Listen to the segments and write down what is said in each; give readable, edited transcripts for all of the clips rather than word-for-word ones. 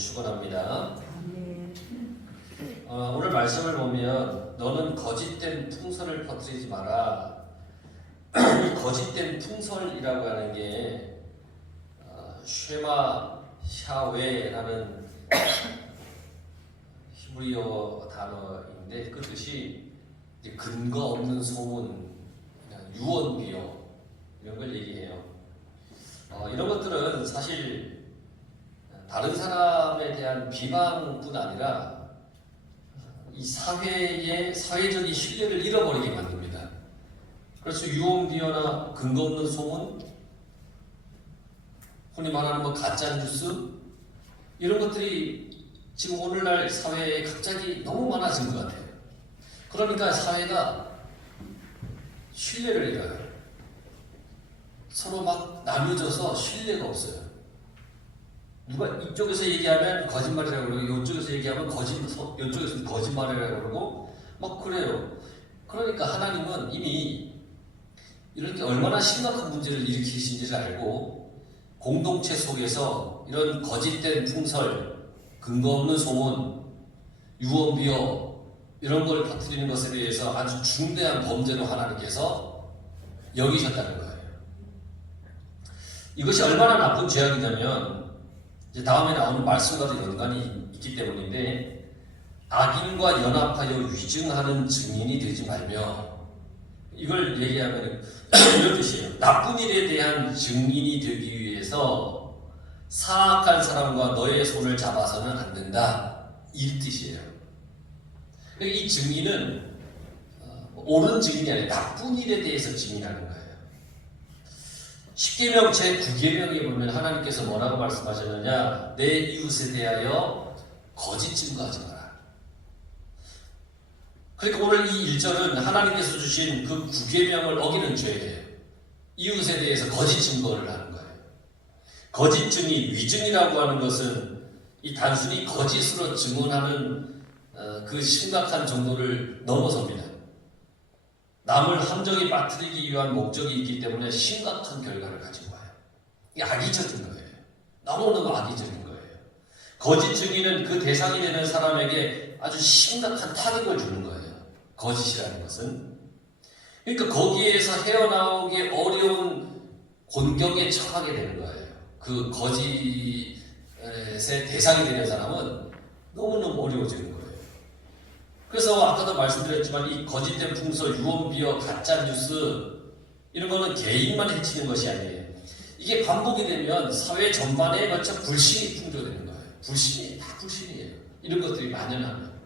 축원합니다. 오늘 말씀을 보면 너는 거짓된 풍설을 퍼뜨리지 마라. 이 거짓된 풍설이라고 하는 게 쉐마 샤웨라는 히브리어 단어인데 그 뜻이 이제 근거 없는 소문, 유언비어 이런 걸 얘기해요. 이런 것들은 사실 다른 사람에 대한 비방뿐 아니라 이 사회의 사회적인 신뢰를 잃어버리게 만듭니다. 그래서 유언비어나 근거 없는 소문, 흔히 말하는 가짜 뉴스 이런 것들이 지금 오늘날 사회에 갑자기 너무 많아진 것 같아요. 그러니까 사회가 신뢰를 잃어요. 서로 막 나뉘어져서 신뢰가 없어요. 누가 이쪽에서 얘기하면 거짓말이라고 그러고 이쪽에서 얘기하면 이쪽에서는 거짓말이라고 그러고 막 그래요. 그러니까 하나님은 이미 이렇게 얼마나 심각한 문제를 일으키신지를 알고 공동체 속에서 이런 거짓된 풍설, 근거 없는 소문, 유언비어 이런 걸 퍼뜨리는 것에 대해서 아주 중대한 범죄로 하나님께서 여기셨다는 거예요. 이것이 얼마나 나쁜 죄악이냐면 이제 다음에 나오는 말씀과도 연관이 있기 때문인데 악인과 연합하여 위증하는 증인이 되지 말며 이걸 얘기하면 이런 뜻이에요. 나쁜 일에 대한 증인이 되기 위해서 사악한 사람과 너의 손을 잡아서는 안 된다. 이 뜻이에요. 이 증인은 옳은 증인이 아니라 나쁜 일에 대해서 증인하는 거예요. 10계명 제9계명에 보면 하나님께서 뭐라고 말씀하셨느냐? 내 이웃에 대하여 거짓 증거하지 마라. 그러니까 오늘 이 1절은 하나님께서 주신 그 9계명을 어기는 죄예요. 이웃에 대해서 거짓 증거를 하는 거예요. 거짓 증인, 위증이라고 하는 것은 이 단순히 거짓으로 증언하는 그 심각한 정도를 넘어섭니다. 남을 함정에 빠뜨리기 위한 목적이 있기 때문에 심각한 결과를 가지고 와요. 이게 악의적인 거예요. 너무너무 악의적인 거예요. 거짓 증인은 그 대상이 되는 사람에게 아주 심각한 타격을 주는 거예요. 거짓이라는 것은. 그러니까 거기에서 헤어나오기 어려운 곤경에 처하게 되는 거예요. 그 거짓의 대상이 되는 사람은 너무너무 어려워지는 거예요. 그래서 아까도 말씀드렸지만 이 거짓된 풍설, 유언비어, 가짜 뉴스 이런 거는 개인만 해치는 것이 아니에요. 이게 반복이 되면 사회 전반에 걸쳐 불신이 풍조되는 거예요. 불신이 다 불신이에요. 이런 것들이 만연하면.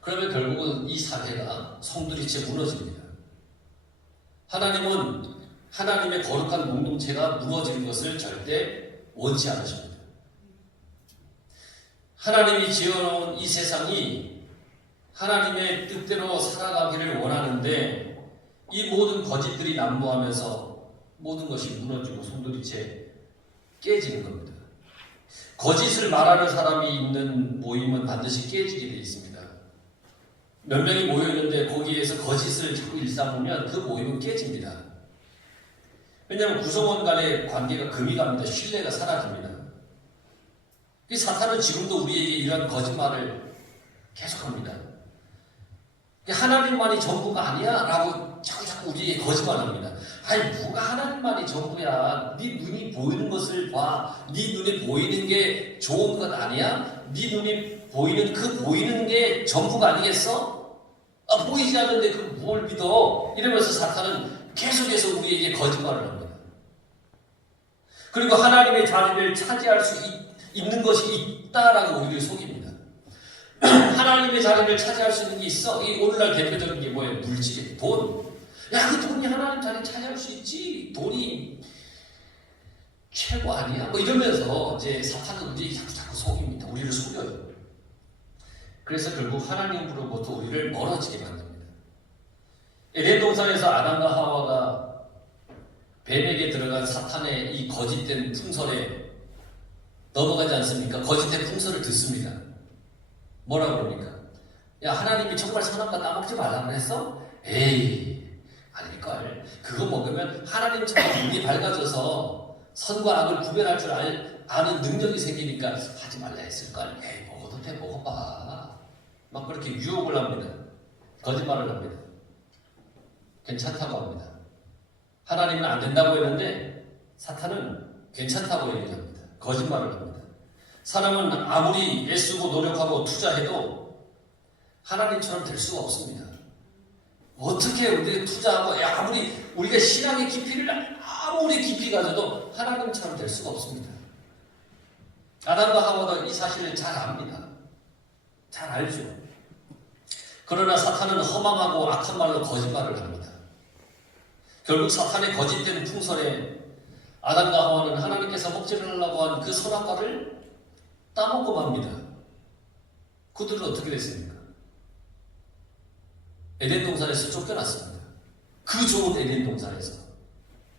그러면 결국은 이 사회가 성도리째 무너집니다. 하나님은 하나님의 거룩한 공동체가 무너지는 것을 절대 원치 않으십니다. 하나님이 지어놓은 이 세상이 하나님의 뜻대로 살아가기를 원하는데 이 모든 거짓들이 난무하면서 모든 것이 무너지고 성도리째 깨지는 겁니다. 거짓을 말하는 사람이 있는 모임은 반드시 깨지게 되어 있습니다. 몇 명이 모여있는데 거기에서 거짓을 자꾸 일삼으면 그 모임은 깨집니다. 왜냐하면 구성원 간의 관계가 금이 갑니다. 신뢰가 사라집니다. 사탄은 지금도 우리에게 이런 거짓말을 계속합니다. 하나님만이 전부가 아니야 라고 자꾸 우리에게 거짓말합니다. 아니 뭐가 하나님만이 전부야. 네 눈이 보이는 것을 봐. 네 눈에 보이는 게 좋은 것 아니야? 네 눈이 보이는 그 보이는 게 전부가 아니겠어? 보이지 않는데 그 뭘 믿어? 이러면서 사탄은 계속해서 우리에게 거짓말을 합니다. 그리고 하나님의 자리를 차지할 수 있는 것이 있다라고 우리를 속입니다. 하나님의 자리를 차지할 수 있는 게 있어. 이 오늘날 대표적인 게 뭐예요? 물질이에요. 돈. 야, 그 돈이 하나님 자리 차지할 수 있지. 돈이 최고 아니야? 뭐 이러면서 이제 사탄은 우리 자꾸 속입니다. 우리를 속여요. 그래서 결국 하나님으로부터 우리를 멀어지게 만듭니다. 에덴 동산에서 아담과 하와가 뱀에게 들어간 사탄의 이 거짓된 풍설에 넘어가지 않습니까? 거짓된 풍설을 듣습니다. 뭐라고 그럽니까? 야, 하나님이 정말 선악과 따먹지 말라고 했어? 에이, 아닐걸. 그거 먹으면 하나님처럼 눈이 밝아져서 선과 악을 구별할 줄 아는 능력이 생기니까 하지 말라 했을 거 아니야. 에이, 먹어도 돼, 먹어봐. 막 그렇게 유혹을 합니다. 거짓말을 합니다. 괜찮다고 합니다. 하나님은 안 된다고 했는데 사탄은 괜찮다고 얘기합니다. 거짓말을 합니다. 사람은 아무리 애쓰고 노력하고 투자해도 하나님처럼 될 수가 없습니다. 어떻게 우리가 투자하고 아무리 우리가 신앙의 깊이를 아무리 깊이 가져도 하나님처럼 될 수가 없습니다. 아담과 하와도 이 사실을 잘 압니다. 잘 알죠. 그러나 사탄은 허망하고 악한 말로 거짓말을 합니다. 결국 사탄의 거짓된 풍설에 아담과 하와는 하나님께서 먹지를 하려고 한 그 선악과를 따먹고 맙니다. 그들은 어떻게 됐습니까? 에덴 동산에서 쫓겨났습니다. 그 좋은 에덴 동산에서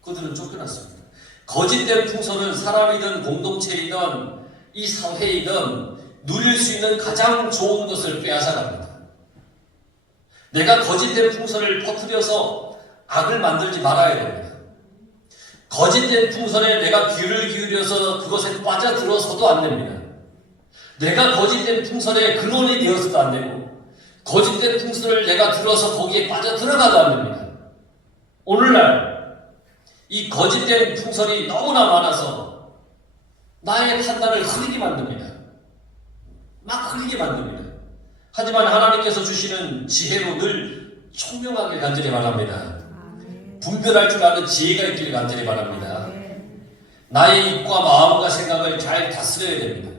그들은 쫓겨났습니다. 거짓된 풍설은 사람이든 공동체이든 이 사회이든 누릴 수 있는 가장 좋은 것을 빼앗아갑니다. 내가 거짓된 풍설을 퍼뜨려서 악을 만들지 말아야 됩니다. 거짓된 풍설에 내가 귀를 기울여서 그것에 빠져들어서도 안 됩니다. 내가 거짓된 풍설에 근원이 되어서도 안 되고 거짓된 풍설을 내가 들어서 거기에 빠져들어가도 안 됩니다. 오늘날 이 거짓된 풍설이 너무나 많아서 나의 판단을 흐리게 만듭니다. 막 흐리게 만듭니다. 하지만 하나님께서 주시는 지혜로 늘 총명하게 간절히 바랍니다. 분별할 줄 아는 지혜가 있기를 간절히 바랍니다. 나의 입과 마음과 생각을 잘 다스려야 됩니다.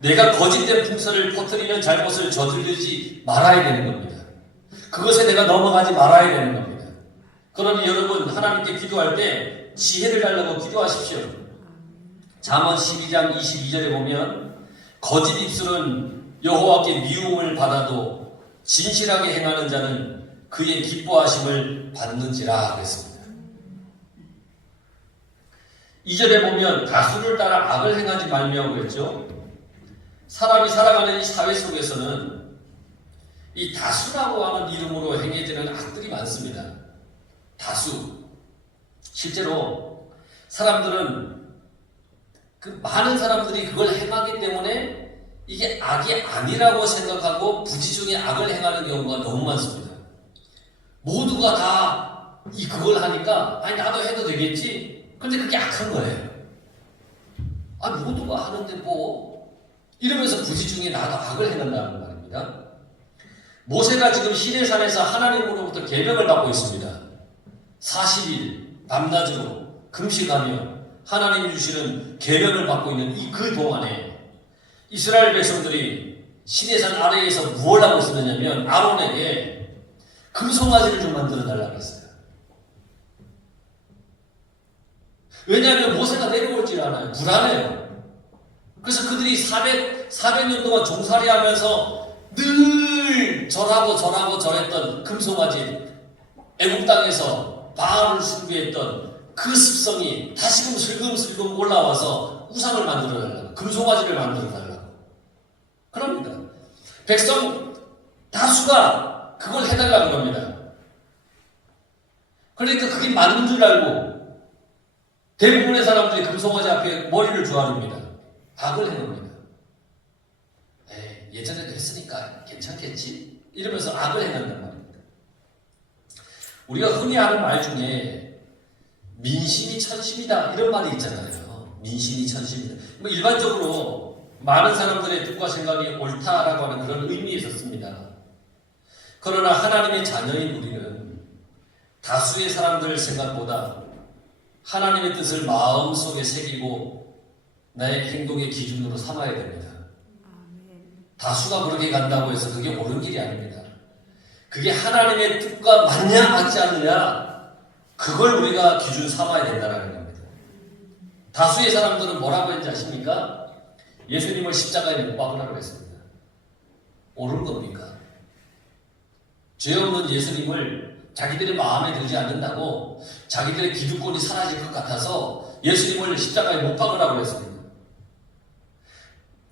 내가 거짓된 풍설을 퍼뜨리는 잘못을 저지르지 말아야 되는 겁니다. 그것에 내가 넘어가지 말아야 되는 겁니다. 그러니 여러분 하나님께 기도할 때 지혜를 달라고 기도하십시오. 잠언 12장 22절에 보면 거짓 입술은 여호와께 미움을 받아도 진실하게 행하는 자는 그의 기뻐하심을 받는지라 그랬습니다. 2절에 보면 다수를 따라 악을 행하지 말며 그랬죠. 사람이 살아가는 이 사회 속에서는 이 다수라고 하는 이름으로 행해지는 악들이 많습니다. 다수. 실제로 사람들은 많은 사람들이 그걸 행하기 때문에 이게 악이 아니라고 생각하고 부지중에 악을 행하는 경우가 너무 많습니다. 모두가 다 그걸 하니까 아니 나도 해도 되겠지. 근데 그게 악한 거예요. 아 모두가 하는데 뭐 이러면서 부지중에 나도 악을 행한다는 말입니다. 모세가 지금 시내산에서 하나님으로부터 계명을 받고 있습니다. 40일 밤낮으로 금식하며 하나님이 주시는 계명을 받고 있는 그 동안에 이스라엘 백성들이 시내산 아래에서 무엇을 하고 있었느냐면 아론에게 금송아지를 좀 만들어 달라고 했어요. 왜냐하면 모세가 내려올지 않아요. 불안해요. 그래서 그들이 400년 동안 종살이 하면서 늘 절했던 금송아지, 애국 땅에서 바알을 숭배했던 그 습성이 다시금 슬금슬금 올라와서 우상을 만들어 달라고, 금송아지를 만들어 달라고 그럽니다. 백성 다수가 그걸 해달라는 겁니다. 그러니까 그게 맞는 줄 알고 대부분의 사람들이 금송아지 앞에 머리를 조아립니다. 악을 해놓습니다. 예전에도 했으니까 괜찮겠지? 이러면서 악을 해놓는단 말입니다. 우리가 흔히 하는 말 중에 민심이 천심이다 이런 말이 있잖아요. 민심이 천심이다. 뭐 일반적으로 많은 사람들의 뜻과 생각이 옳다라고 하는 그런 의미에 있었습니다. 그러나 하나님의 자녀인 우리는 다수의 사람들 생각보다 하나님의 뜻을 마음속에 새기고 나의 행동의 기준으로 삼아야 됩니다. 다수가 그렇게 간다고 해서 그게 옳은 길이 아닙니다. 그게 하나님의 뜻과 맞냐 맞지 않느냐 그걸 우리가 기준 삼아야 된다는 겁니다. 다수의 사람들은 뭐라고 했는지 아십니까? 예수님을 십자가에 못 박으라고 했습니다. 옳은 겁니까? 죄 없는 예수님을 자기들의 마음에 들지 않는다고 자기들의 기득권이 사라질 것 같아서 예수님을 십자가에 못 박으라고 했습니다.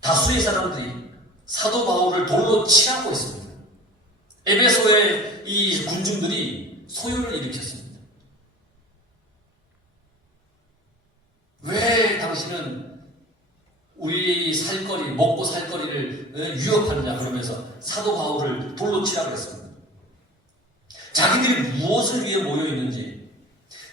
다수의 사람들이 사도 바울을 돌로 치하고 있습니다. 에베소의 이 군중들이 소요를 일으켰습니다. 왜 당신은 우리 살거리, 먹고 살거리를 위협하느냐 그러면서 사도 바울을 돌로 치라고 했습니다. 자기들이 무엇을 위해 모여 있는지,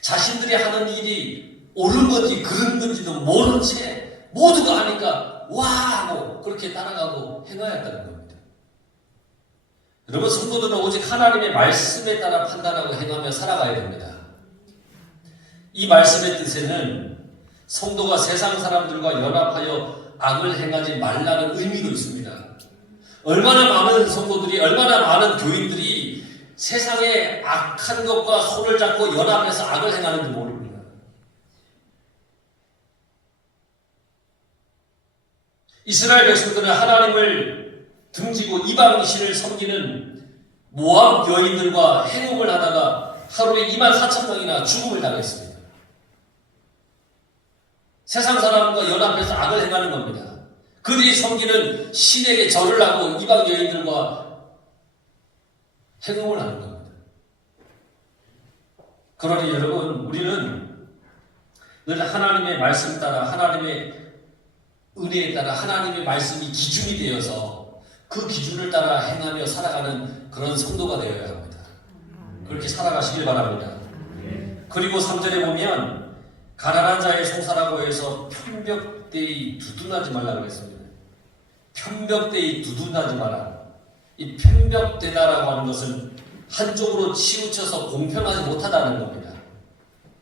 자신들이 하는 일이 옳은 건지 그른 건지도 모른 채 모두가 하니까 와 하고 그렇게 따라가고 행해야 한다는 겁니다. 여러분, 성도들은 오직 하나님의 말씀에 따라 판단하고 행하며 살아가야 됩니다. 이 말씀의 뜻에는 성도가 세상 사람들과 연합하여 악을 행하지 말라는 의미도 있습니다. 얼마나 많은 성도들이, 얼마나 많은 교인들이 세상의 악한 것과 손을 잡고 연합해서 악을 행하는지 모릅니다. 이스라엘 백성들은 하나님을 등지고 이방신을 섬기는 모압 여인들과 행음을 하다가 하루에 24,000명이나 죽음을 당했습니다. 세상 사람과 연합해서 악을 행하는 겁니다. 그들이 섬기는 신에게 절을 하고 이방 여인들과 행음을 하는 겁니다. 그러니 여러분, 우리는 늘 하나님의 말씀 따라, 하나님의 은혜에 따라, 하나님의 말씀이 기준이 되어서 그 기준을 따라 행하며 살아가는 그런 성도가 되어야 합니다. 그렇게 살아가시길 바랍니다. 그리고 3절에 보면 가난한 자의 송사라고 해서 편벽되이 두둔하지 말라고 했습니다. 편벽되이 두둔하지 마라. 이 편벽되다라고 하는 것은 한쪽으로 치우쳐서 공평하지 못하다는 겁니다.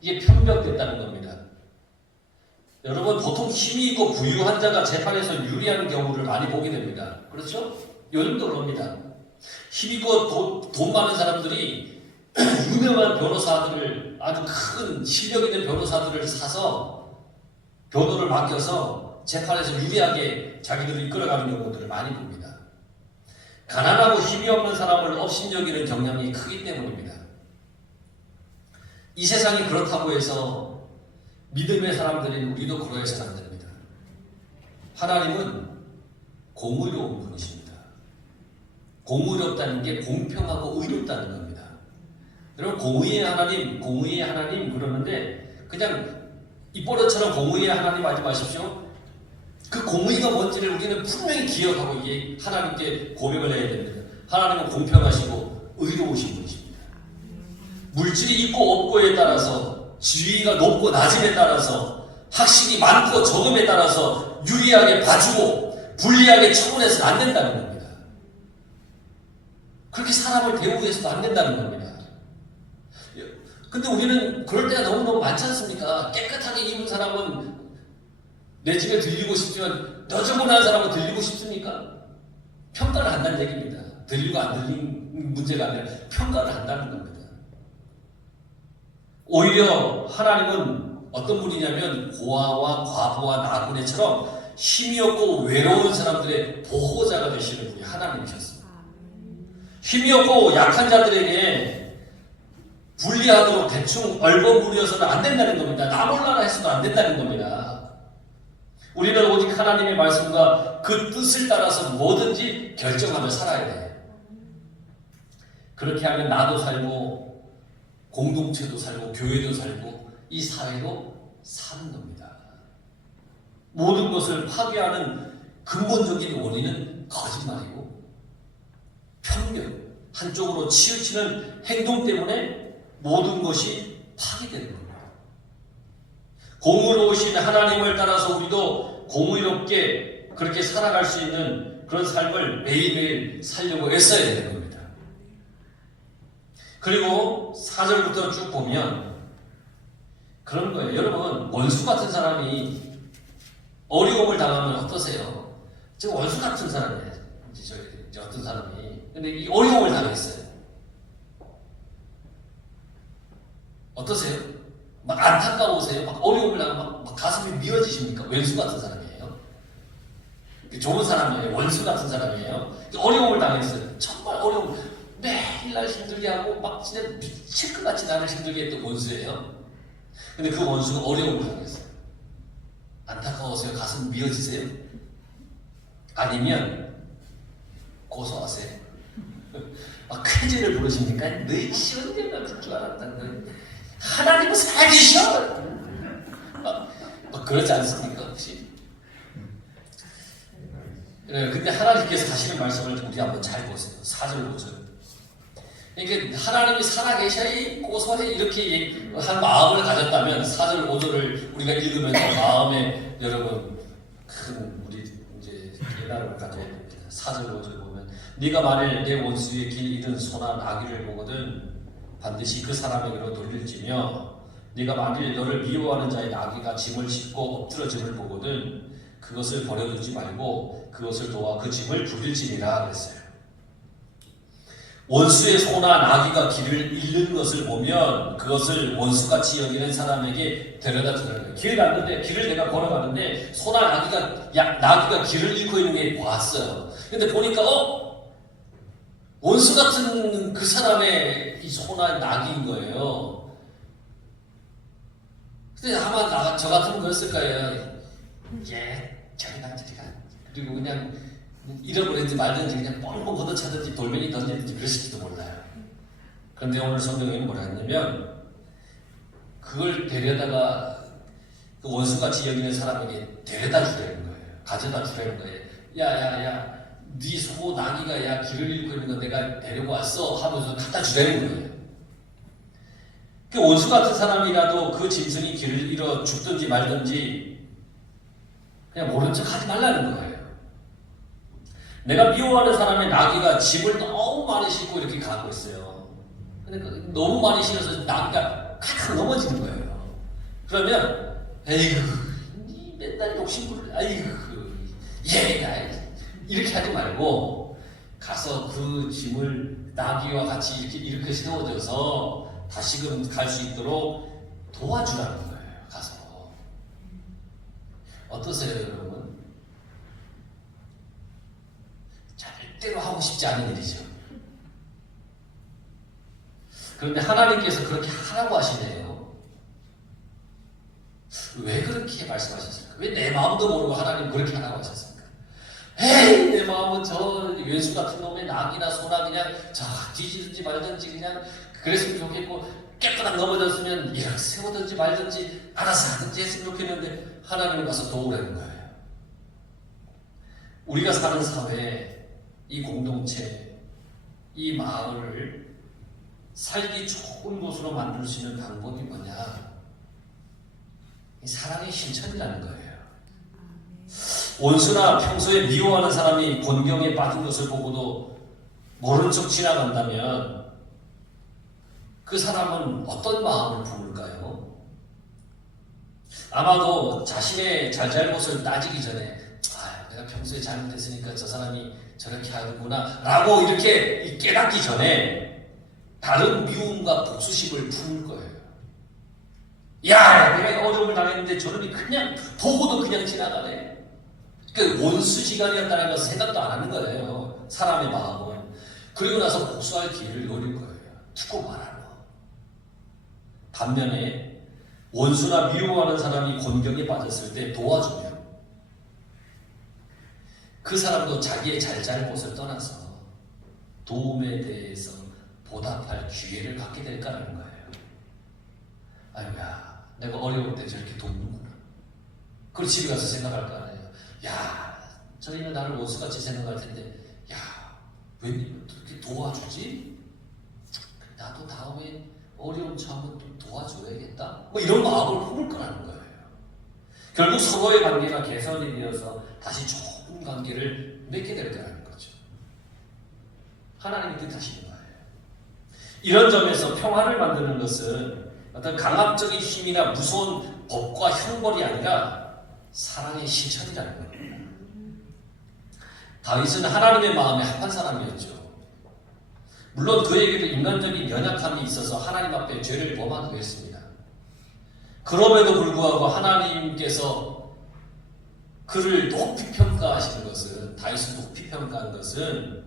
이게 편벽됐다는 겁니다. 여러분, 보통 힘이 있고 부유한 자가 재판에서 유리한 경우를 많이 보게 됩니다. 그렇죠? 요즘도 그럽니다. 힘 있고 돈 많은 사람들이 유명한 변호사들을, 아주 큰 실력 있는 변호사들을 사서 변호를 맡겨서 재판에서 유리하게 자기들을 이끌어가는 경우들을 많이 봅니다. 가난하고 힘이 없는 사람을 업신여기는 경향이 크기 때문입니다. 이 세상이 그렇다고 해서 믿음의 사람들인 우리도 그러해서는 안 됩니다. 하나님은 공의로운 분이십니다. 공의롭다는 게 공평하고 의롭다는 겁니다. 여러분, 공의의 하나님 그러는데 그냥 입버릇처럼 공의의 하나님 하지 마십시오. 그 공의가 뭔지를 우리는 분명히 기억하고 이게 하나님께 고백을 해야 됩니다. 하나님은 공평하시고 의로우신 분이십니다. 물질이 있고 없고에 따라서, 지위가 높고 낮음에 따라서, 학식이 많고 적음에 따라서 유리하게 봐주고 불리하게 처분해서는 안 된다는 겁니다. 그렇게 사람을 대우해서도 안 된다는 겁니다. 근데 우리는 그럴 때가 너무너무 많지 않습니까? 깨끗하게 입은 사람은 내 집에 들리고 싶지만 너저분한 사람은 들리고 싶습니까? 평가를 한다는 얘기입니다. 들리고 안 들리는 문제가 아니라 평가를 한다는 겁니다. 오히려 하나님은 어떤 분이냐면 고아와 과부와 나그네처럼 힘이 없고 외로운 사람들의 보호자가 되시는 분이 하나님이셨습니다. 힘이 없고 약한 자들에게 분리하도록 대충 얼버무려서는 안 된다는 겁니다. 나 몰라라 해서도 안 된다는 겁니다. 우리는 오직 하나님의 말씀과 그 뜻을 따라서 뭐든지 결정하며 살아야 돼요. 그렇게 하면 나도 살고 공동체도 살고 교회도 살고 이 사회도 사는 겁니다. 모든 것을 파괴하는 근본적인 원인은 거짓말이고 편견, 한쪽으로 치우치는 행동 때문에 모든 것이 파괴되는 겁니다. 공의로우신 하나님을 따라서 우리도 공의롭게 그렇게 살아갈 수 있는 그런 삶을 매일매일 살려고 애써야 되는 겁니다. 그리고 4절부터 쭉 보면 그런 거예요. 여러분, 원수 같은 사람이 어려움을 당하면 어떠세요? 제가 원수 같은 사람이에요. 이제 어떤 사람이. 근데 이 어려움을 당했어요. 어떠세요? 막 안타까우세요? 막 어려움을 당하면 막 가슴이 미어지십니까? 원수 같은 사람이에요. 좋은 사람이에요. 원수 같은 사람이에요. 어려움을 당했어요. 정말 어려움. 매일 날 힘들게 하고 막 진짜 미칠 것 같이 나를 힘들게 했던 원수예요. 근데 그 원수가 어려움을 당했어요. 안타까우세요? 가슴 미어지세요? 아니면 고소하세요? 막 쾌재를 부르십니까? 너희 시원대가 그럴 줄 알았다. 하나님은 살리셔! 막 그러지 않습니까? 혹시? 근데 하나님께서 하시는 말씀을 우리 한번 잘 보세요. 4절 5절. 그러니까 하나님이 살아계셔야 고소해 이렇게 한 마음을 가졌다면 4절 5절을 우리가 읽으면서 마음에 여러분 큰 우리 이제 깨달음을 가져야 됩니다. 4절 5절 보면 네가 만일 내 원수의 길 잃은 소나 나귀를 보거든 반드시 그 사람에게로 돌릴지며 네가 만일 너를 미워하는 자의 나귀가 짐을 싣고 엎드러짐을 보거든 그것을 버려두지 말고 그것을 도와 그 짐을 부릴지니라 그랬어요. 원수의 소나 나귀가 길을 잃는 것을 보면 그것을 원수같이 여기는 사람에게 데려다 주는 거예요. 길 갔는데 길을 내가 걸어가는데 소나 나귀가 길을 잃고 있는 게 보았어요. 근데 보니까 원수 같은 그 사람의 이 소나 나귀인 거예요. 근데 아마 저 같으면 그랬을 거예요. 저리가 그리고 그냥 잃어버리든지 말든지 그냥 뻥뻥 걷어차든지 돌멩이 던지든지 그랬을지도 몰라요. 그런데 오늘 성경이 뭐라 했냐면 그걸 데려다가 그 원수같이 여기는 사람에게 데려다 주라는 거예요. 가져다 주라는 거예요. 야야야 네 소 나귀가 길을 잃고 있는 거 내가 데리고 왔어 하면서 갖다 주라는 거예요. 그 원수 같은 사람이라도 그 짐승이 길을 잃어 죽든지 말든지 그냥 모른 척 하지 말라는 거예요. 내가 미워하는 사람의 나귀가 짐을 너무 많이 싣고 이렇게 가고 있어요. 그러니까 너무 많이 실어서 나귀가 칵 넘어지는 거예요. 그러면 에이구 맨날 욕심부를 아이고 얘가 이렇게 하지 말고 가서 그 짐을 나귀와 같이 이렇게 세워져서 다시금 갈 수 있도록 도와주라는 거예요. 가서 어떠세요 여러분? 절대로 하고 싶지 않은 일이죠. 그런데 하나님께서 그렇게 하라고 하시네요. 왜 그렇게 말씀하셨을까? 왜 내 마음도 모르고 하나님 그렇게 하라고 하셨을까? 에이 내 마음은 저 왼수 같은 놈의 낙이나 소나 그냥 뒤지든지 말든지 그냥 그랬으면 좋겠고 깨끗하게 넘어졌으면 이렇게 세우든지 말든지 알아서 하든지 했으면 좋겠는데 하나님은 가서 도우라는 거예요. 우리가 사는 사회, 이 공동체, 이 마을을 살기 좋은 곳으로 만들 수 있는 방법이 뭐냐? 이 사랑의 실천이라는 거예요. 원수나 평소에 미워하는 사람이 곤경에 빠진 것을 보고도 모른 척 지나간다면 그 사람은 어떤 마음을 품을까요? 아마도 자신의 잘잘못을 따지기 전에 내가 평소에 잘못했으니까 저 사람이 저렇게 하는구나 라고 이렇게 깨닫기 전에 다른 미움과 복수심을 품을 거예요. 야 내가 어려움을 당했는데 저놈이 그냥 보고도 그냥 지나가네. 그 원수지간이었다는 것을 생각도 안 하는 거예요. 사람의 마음은. 그리고 나서 복수할 기회를 노릴 거예요. 두고 말하는 거. 반면에 원수나 미워하는 사람이 곤경에 빠졌을 때 도와주면 그 사람도 자기의 잘잘못을 떠나서 도움에 대해서 보답할 기회를 갖게 될 거라는 거예요. 아유야 내가 어려울 때 저렇게 돕는구나. 그걸 집에 가서 생각할 거 아니에요. 야 저희는 나를 원수같이 생각할 텐데 왜 이렇게 도와주지? 나도 다음에 어려운 처음은 도와줘야겠다. 뭐 이런 마음을 품을 거라는 거예요. 결국 서로의 관계가 개선이 되어서 다시 좋은 관계를 맺게 될 거라는 거죠. 하나님의 뜻하시는 거예요. 이런 점에서 평화를 만드는 것은 어떤 강압적인 힘이나 무서운 법과 형벌이 아니라 사랑의 실천이라는 겁니다. 다윗은 하나님의 마음에 합한 사람이었죠. 물론 그에게도 인간적인 연약함이 있어서 하나님 앞에 죄를 범하기도 했습니다. 그럼에도 불구하고 하나님께서 그를 높이 평가하시는 것은, 다윗을 높이 평가한 것은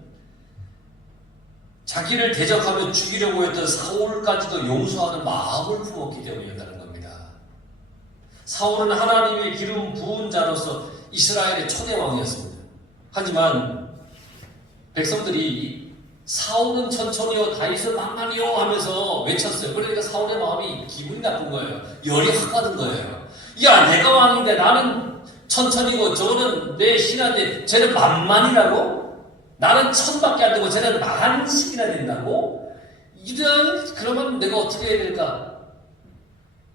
자기를 대적하며 죽이려고 했던 사울까지도 용서하는 마음을 품었기 때문이었다는 겁니다. 사울은 하나님의 기름 부은 자로서 이스라엘의 초대 왕이었습니다. 하지만 백성들이 사울은 천천히요 다윗은 만만히요 하면서 외쳤어요. 그러니까 사울의 마음이 기분이 나쁜 거예요. 열이 확 받은 거예요. 야 내가 왕인데 나는 천천히고 저거는 내 신한데 쟤는 만만이라고? 나는 1000밖에 안 되고 쟤는 10,000씩이나 된다고? 그러면 내가 어떻게 해야 될까?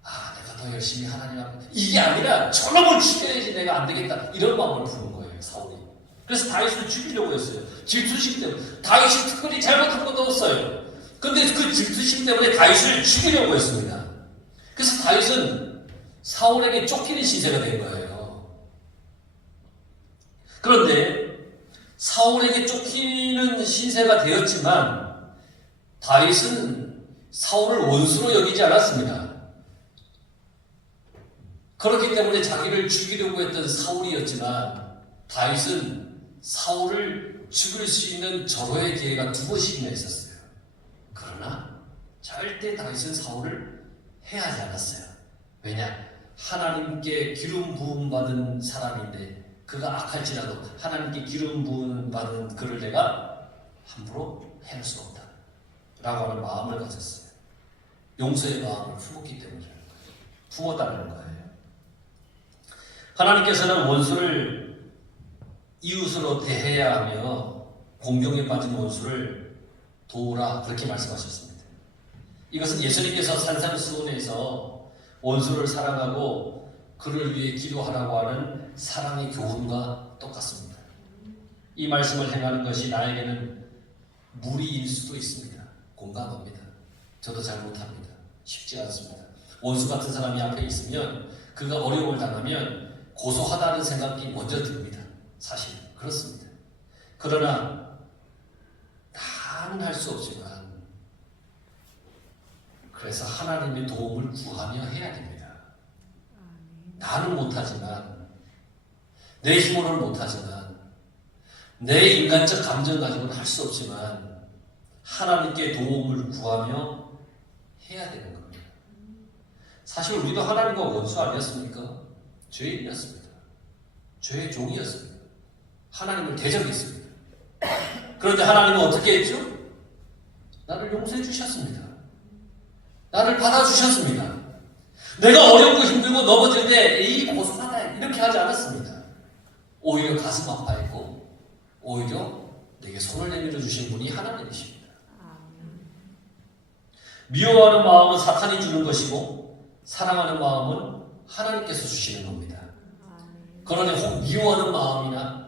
아, 내가 더 열심히 하나님 앞에 이게 아니라 저놈을 죽여야지 내가 안 되겠다 이런 마음을 부는 거예요, 사울이. 그래서 다윗을 죽이려고 했어요. 질투심 때문에. 다윗이 특별히 잘못한 것도 없어요. 근데 그 질투심 때문에 다윗을 죽이려고 했습니다. 그래서 다윗은 사울에게 쫓기는 신세가 된 거예요. 그런데 사울에게 쫓기는 신세가 되었지만 다윗은 사울을 원수로 여기지 않았습니다. 그렇기 때문에 자기를 죽이려고 했던 사울이었지만 다윗은 사울을 죽일 수 있는 절호의 기회가 2번씩이나 있었어요. 그러나 절대 다윗은 사울을 해하지 않았어요. 왜냐? 하나님께 기름 부음 받은 사람인데 그가 악할지라도 하나님께 기름 부음 받은 그를 내가 함부로 해할 수 없다 라고 하는 마음을 가졌어요. 용서의 마음을 품었기 때문이라는 거예요. 품었다는 거예요. 하나님께서는 원수를 이웃으로 대해야 하며 공경에 빠진 원수를 도우라 그렇게 말씀하셨습니다. 이것은 예수님께서 산상수훈에서 원수를 사랑하고 그를 위해 기도하라고 하는 사랑의 교훈과 똑같습니다. 이 말씀을 행하는 것이 나에게는 무리일 수도 있습니다. 공감합니다. 저도 잘 못합니다. 쉽지 않습니다. 원수 같은 사람이 앞에 있으면 그가 어려움을 당하면 고소하다는 생각이 먼저 듭니다. 사실 그렇습니다. 그러나 다는 할 수 없지만 그래서 하나님의 도움을 구하며 해야 됩니다. 나는 못하지만 내 힘으로는 못하지만 내 인간적 감정 가지고는 할 수 없지만 하나님께 도움을 구하며 해야 되는 겁니다. 사실 우리도 하나님과 원수 아니었습니까? 죄인이었습니다. 죄의 종이었습니다. 하나님을 대적했습니다. 그런데 하나님은 어떻게 했죠? 나를 용서해 주셨습니다. 나를 받아주셨습니다. 내가 어렵고 힘들고 넘어질 때 에이 고소하다 이렇게 하지 않았습니다. 오히려 가슴 아파했고 오히려 내게 손을 내밀어 주신 분이 하나님이십니다. 미워하는 마음은 사탄이 주는 것이고 사랑하는 마음은 하나님께서 주시는 겁니다. 그러니 혹 미워하는 마음이나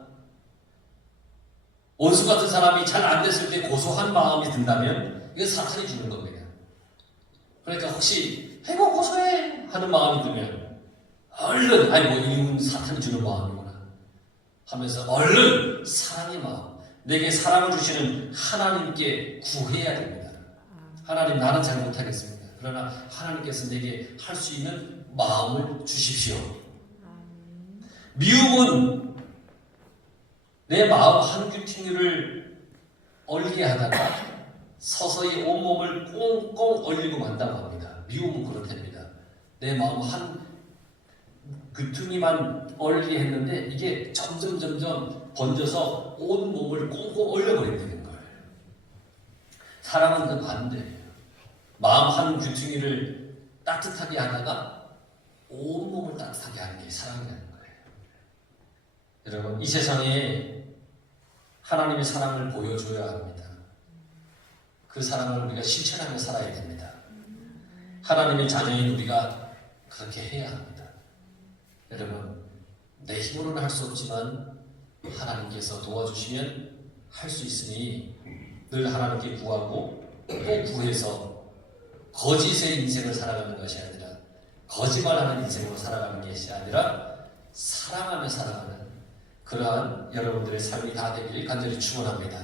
원수 같은 사람이 잘 안 됐을 때 고소한 마음이 든다면 이건 사탄이 주는 겁니다. 그러니까 혹시 해고 고소해 하는 마음이 들면 얼른 이건 사탄이 주는 마음이구나 하면서 얼른 사랑의 마음 내게 사랑을 주시는 하나님께 구해야 됩니다. 하나님 나는 잘 못하겠습니다. 그러나 하나님께서 내게 할 수 있는 마음을 주십시오. 미움은 내 마음 한 귀퉁이를 얼게 하다가 서서히 온몸을 꽁꽁 얼리고 만다고 합니다. 미움은 그렇답니다. 내 마음 한 귀퉁이만 얼게 했는데 이게 점점 번져서 온 몸을 꽁꽁 얼려버린다는 거예요. 사랑은 그 반대예요. 마음 한 귀퉁이를 따뜻하게 하다가 온 몸을 따뜻하게 하는 게 사랑이라는 거예요. 여러분 이 세상에 하나님의 사랑을 보여줘야 합니다. 그 사랑을 우리가 실천하며 살아야 됩니다. 하나님의 자녀인 우리가 그렇게 해야 합니다. 여러분 내 힘으로는 할 수 없지만 하나님께서 도와주시면 할 수 있으니 늘 하나님께 구하고 또 구해서 거짓의 인생을 살아가는 것이 아니라 거짓말하는 인생으로 살아가는 것이 아니라 사랑하며 살아가는 그러한 여러분들의 삶이 다 되길 간절히 축원합니다.